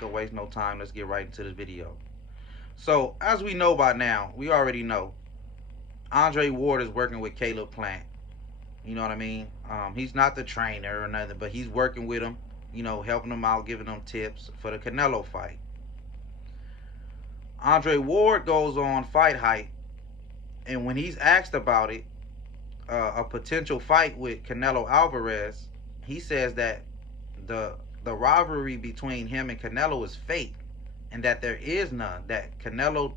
ain't gonna waste no time. Let's get right into this video. So, as we know by now, we already know Andre Ward is working with Caleb Plant. You know what I mean? He's not the trainer or nothing, but he's working with him, you know, helping him out, giving him tips for the Canelo fight. Andre Ward goes on Fight Hype, and when he's asked about it, a potential fight with Canelo Alvarez, he says that the rivalry between him and Canelo is fake, and that there is none. That Canelo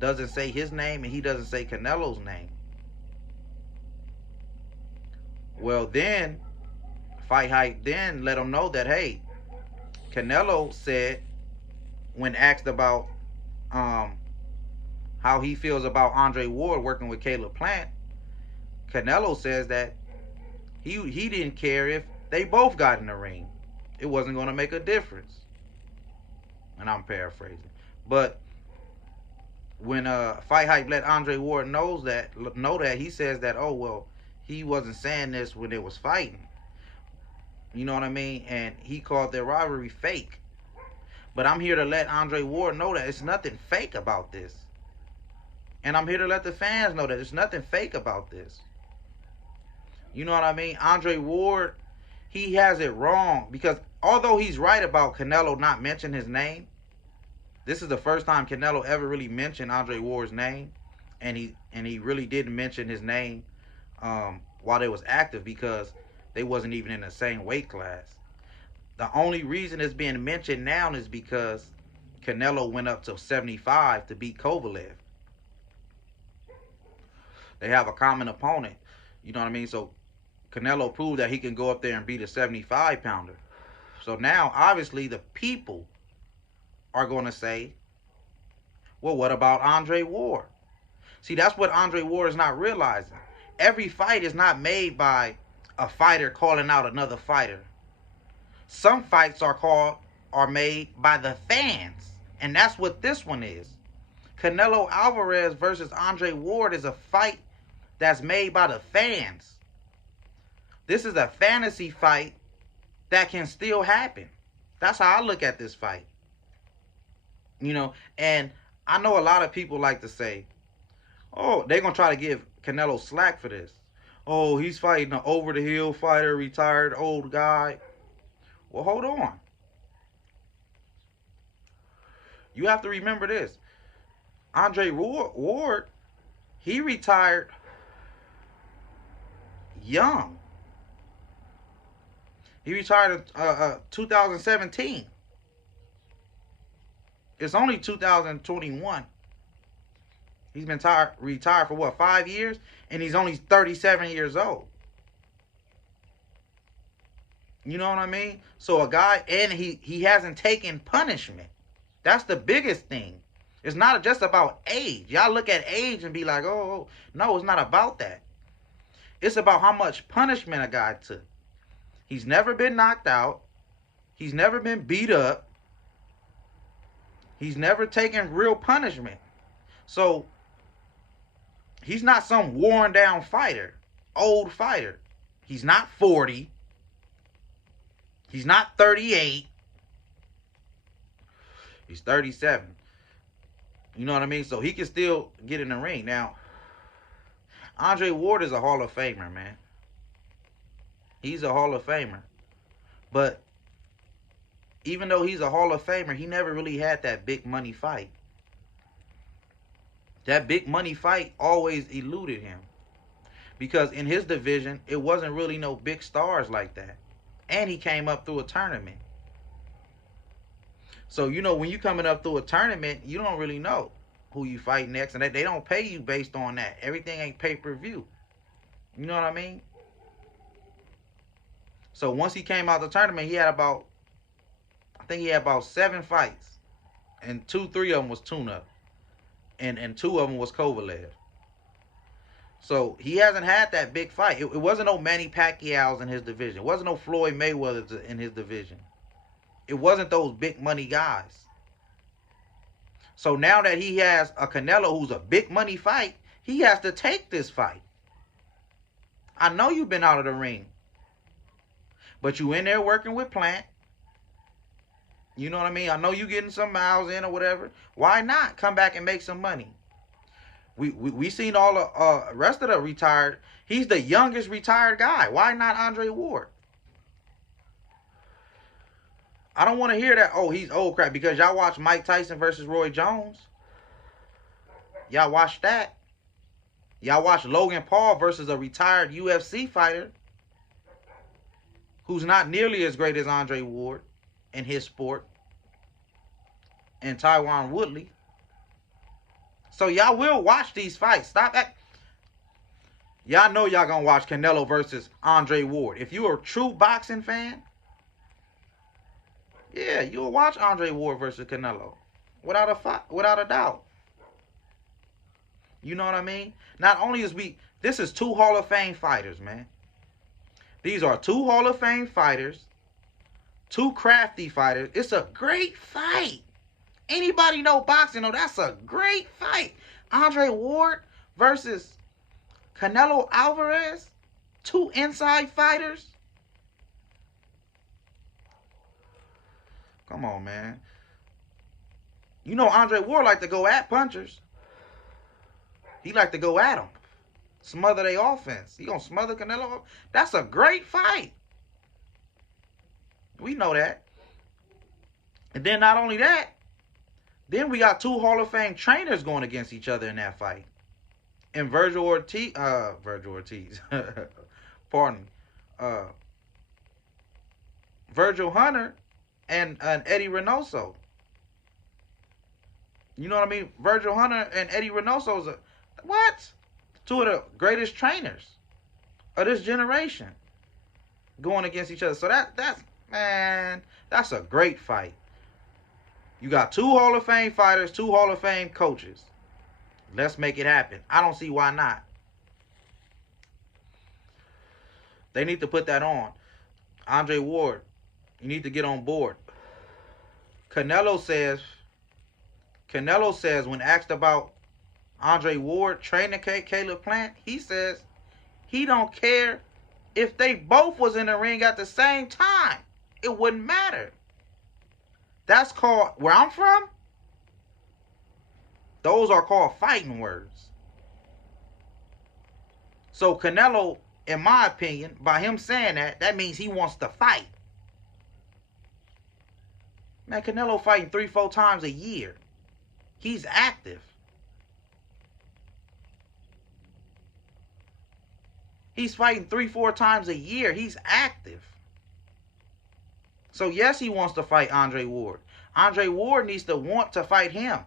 doesn't say his name, and he doesn't say Canelo's name. Well, then Fight Hype then let him know that, hey, Canelo said, when asked about how he feels about Andre Ward working with Caleb Plant, Canelo says that he didn't care if they both got in the ring. It wasn't going to make a difference. And I'm paraphrasing. But when Fight Hype let Andre Ward know that, he says that, oh, well, he wasn't saying this when they was fighting. You know what I mean? And he called their rivalry fake. But I'm here to let Andre Ward know that it's nothing fake about this. And I'm here to let the fans know that there's nothing fake about this. You know what I mean? Andre Ward, he has it wrong, because although he's right about Canelo not mentioning his name, this is the first time Canelo ever really mentioned Andre Ward's name, and he really didn't mention his name while they was active, because they wasn't even in the same weight class. The only reason it's being mentioned now is because Canelo went up to 75 to beat Kovalev. They have a common opponent. You know what I mean? So Canelo proved that he can go up there and beat a 75-pounder. So now, obviously, the people are going to say, well, what about Andre Ward? See, that's what Andre Ward is not realizing. Every fight is not made by a fighter calling out another fighter. Some fights are made by the fans. And that's what this one is. Canelo Alvarez versus Andre Ward is a fight that's made by the fans. This is a fantasy fight that can still happen. That's how I look at this fight. You know, and I know a lot of people like to say, oh, they're going to try to give Canelo slack for this. Oh, he's fighting an over-the-hill fighter, retired old guy. Well, hold on. You have to remember this. Andre Ward, he retired young. He retired in 2017. It's only 2021. He's been retired for what, 5 years? And he's only 37 years old. You know what I mean? So a guy, and he hasn't taken punishment. That's the biggest thing. It's not just about age. Y'all look at age and be like, oh, no, it's not about that. It's about how much punishment a guy took. He's never been knocked out. He's never been beat up. He's never taken real punishment. So he's not some worn down fighter, old fighter. He's not 40. He's not 38. He's 37. You know what I mean? So he can still get in the ring. Now, Andre Ward is a Hall of Famer, man. He's a Hall of Famer. But even though he's a Hall of Famer, he never really had that big money fight. That big money fight always eluded him. Because in his division, it wasn't really no big stars like that. And he came up through a tournament. So, you know, when you coming up through a tournament, you don't really know who you fight next. And they don't pay you based on that. Everything ain't pay-per-view. You know what I mean? So once he came out the tournament, he had about, I think he had about 7 fights. And 3 of them was tune-up. And 2 of them was Kovalev. So he hasn't had that big fight. It wasn't no Manny Pacquiao's in his division. It wasn't no Floyd Mayweather's in his division. It wasn't those big money guys. So now that he has a Canelo who's a big money fight, he has to take this fight. I know you've been out of the ring. But you in there working with Plant. You know what I mean? I know you getting some miles in or whatever. Why not come back and make some money? We seen all the rest of the retired. He's the youngest retired guy. Why not Andre Ward? I don't want to hear that. Oh, he's old crap because y'all watch Mike Tyson versus Roy Jones. Y'all watch that. Y'all watch Logan Paul versus a retired UFC fighter who's not nearly as great as Andre Ward in his sport, and Tyron Woodley. So y'all will watch these fights. Stop that. Y'all know y'all gonna watch Canelo versus Andre Ward. If you're a true boxing fan, yeah, you'll watch Andre Ward versus Canelo without a doubt. You know what I mean? Not only this is two Hall of Fame fighters, man. These are two Hall of Fame fighters, two crafty fighters. It's a great fight. Anybody know boxing? No, that's a great fight. Andre Ward versus Canelo Alvarez, two inside fighters. Come on, man. You know Andre Ward like to go at punchers. He like to go at them. Smother their offense. He gonna smother Canelo. That's a great fight. We know that. And then not only that, then we got two Hall of Fame trainers going against each other in that fight. And Virgil Ortiz, pardon me, Virgil Hunter and Eddie Reynoso. You know what I mean? Virgil Hunter and Eddie Reynoso's what? Two of the greatest trainers of this generation going against each other. So that's a great fight. You got two Hall of Fame fighters, two Hall of Fame coaches. Let's make it happen. I don't see why not. They need to put that on. Andre Ward, you need to get on board. Canelo says when asked about Andre Ward training Caleb Plant, he says he don't care if they both was in the ring at the same time. It wouldn't matter. That's called, where I'm from, those are called fighting words. So Canelo, in my opinion, by him saying that means he wants to fight. Man, Canelo fighting 3-4 times a year. He's active. He's fighting 3-4 times a year. He's active. So yes, he wants to fight Andre Ward. Andre Ward needs to want to fight him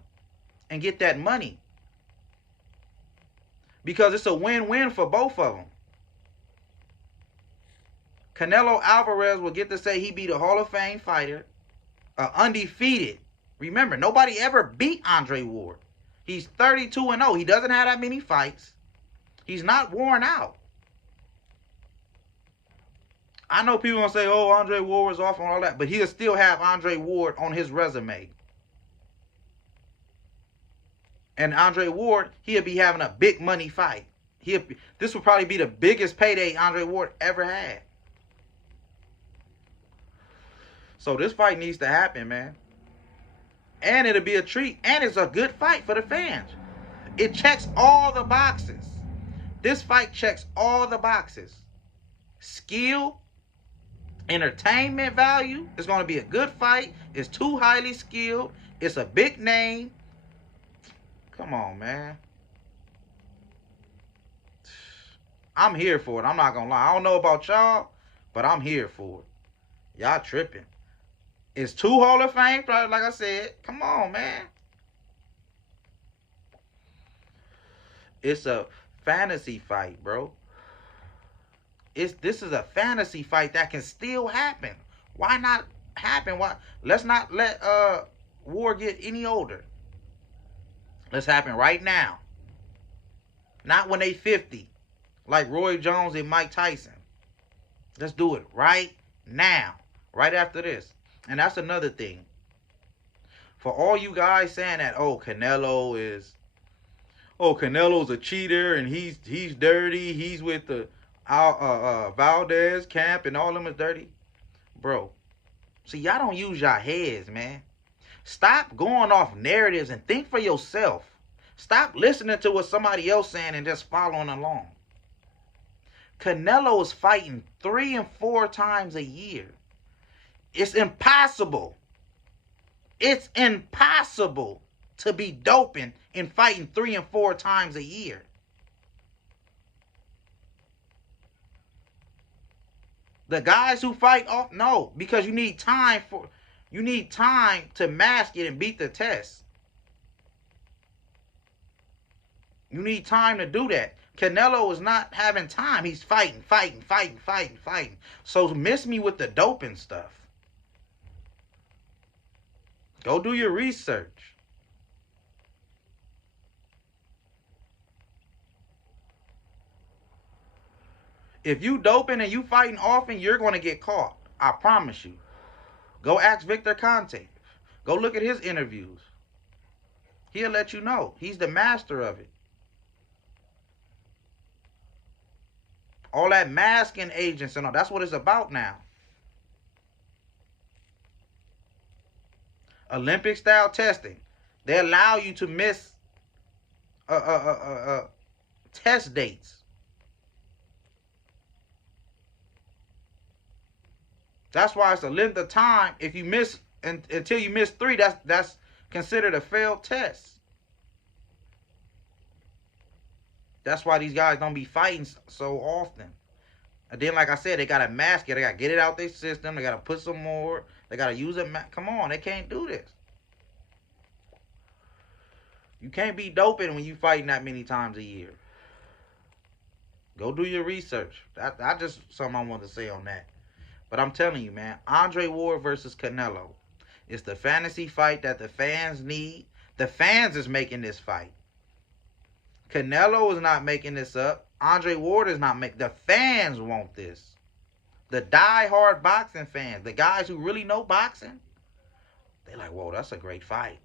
and get that money. Because it's a win-win for both of them. Canelo Alvarez will get to say he beat a Hall of Fame fighter, undefeated. Remember, nobody ever beat Andre Ward. He's 32-0. He doesn't have that many fights. He's not worn out. I know people gonna say, oh, Andre Ward was off on all that, but he'll still have Andre Ward on his resume. And Andre Ward, he'll be having a big money fight. This will probably be the biggest payday Andre Ward ever had. So this fight needs to happen, man. And it'll be a treat. And it's a good fight for the fans. It checks all the boxes. This fight checks all the boxes. Skill, entertainment value. It's going to be a good fight. It's too highly skilled. It's a big name. Come on, man. I'm here for it. I'm not going to lie. I don't know about y'all, but I'm here for it. Y'all tripping. It's two Hall of Fame, like I said. Come on, man. It's a fantasy fight, bro. This is a fantasy fight that can still happen. Why not happen? Let's not let War get any older. Let's happen right now. Not when they 50, like Roy Jones and Mike Tyson. Let's do it right now, right after this. And that's another thing. For all you guys saying that, Canelo's a cheater and he's dirty. He's with the Valdez camp and all of them is dirty. Bro, See, y'all don't use your heads, man. Stop going off narratives and think for yourself. Stop listening to what somebody else saying and just following along. Canelo is fighting 3 and 4 times a year. It's impossible. It's impossible to be doping and fighting 3 and 4 times a year. The guys who fight off, no, because you need time to mask it and beat the test. You need time to do that. Canelo is not having time. He's fighting. So miss me with the doping stuff. Go do your research. If you doping and you fighting often, you're going to get caught. I promise you. Go ask Victor Conte. Go look at his interviews. He'll let you know. He's the master of it. All that masking agents and all, that's what it's about now. Olympic style testing. They allow you to miss test dates. That's why it's a length of time. If you miss until you miss 3, that's considered a failed test. That's why these guys don't be fighting so often. And then, like I said, they got to mask it. They got to get it out their system. They got to put some more. They got to use it. Come on, they can't do this. You can't be doping when you fighting that many times a year. Go do your research. That's just something I want to say on that. But I'm telling you, man, Andre Ward versus Canelo. It's the fantasy fight that the fans need. The fans is making this fight. Canelo is not making this up. Andre Ward is not making. The fans want this. The die-hard boxing fans, the guys who really know boxing, they're like, whoa, that's a great fight.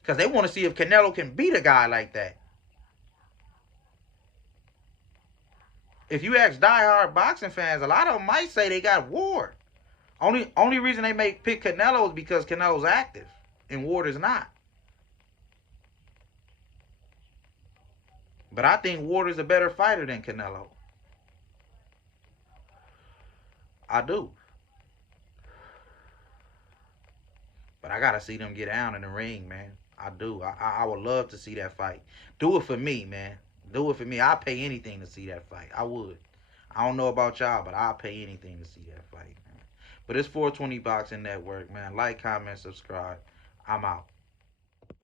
Because they want to see if Canelo can beat a guy like that. If you ask die-hard boxing fans, a lot of them might say they got Ward. Only reason they may pick Canelo is because Canelo's active and Ward is not. But I think Ward is a better fighter than Canelo. I do. But I got to see them get down in the ring, man. I do. I would love to see that fight. Do it for me, man. Do it for me. I'll pay anything to see that fight. I would. I don't know about y'all, but I'll pay anything to see that fight, man. But it's 420 Boxing Network, man. Like, comment, subscribe. I'm out.